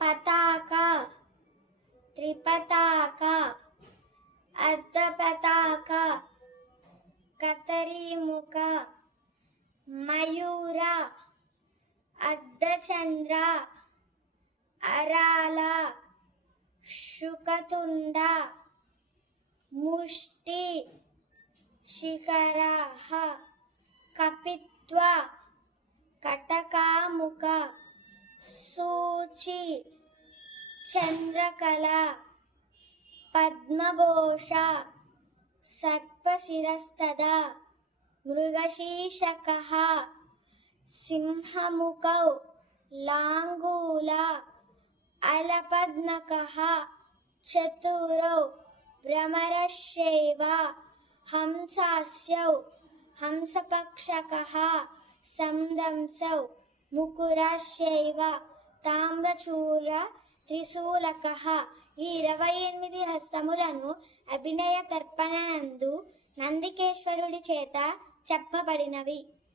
పతాక, త్రిపతాక, అర్ధపతాక, కతరీముఖ, మయూర, అర్ధచంద్ర, అరాల, శుకతుండ, ముష్టి, శిఖర, కపిత్వ, కటకాముఖ, సూచి, చంద్రకళ, పద్మభూష, సర్పశిరస్తద, మృగశీర్షకః, సింహముఖౌ, లాంగూల, అలపద్మకః, చతురౌ, భ్రమరశ్యైవ, హంసాస్యౌ, హంసపక్షకః, సందంసౌ, ముకురాశ్యైవ, తామ్రచూర, త్రిశూలకః. ఈ 28 హస్తములను అభినయ తర్పణనందు నందికేశ్వరుడి చేత చెప్పబడినవి.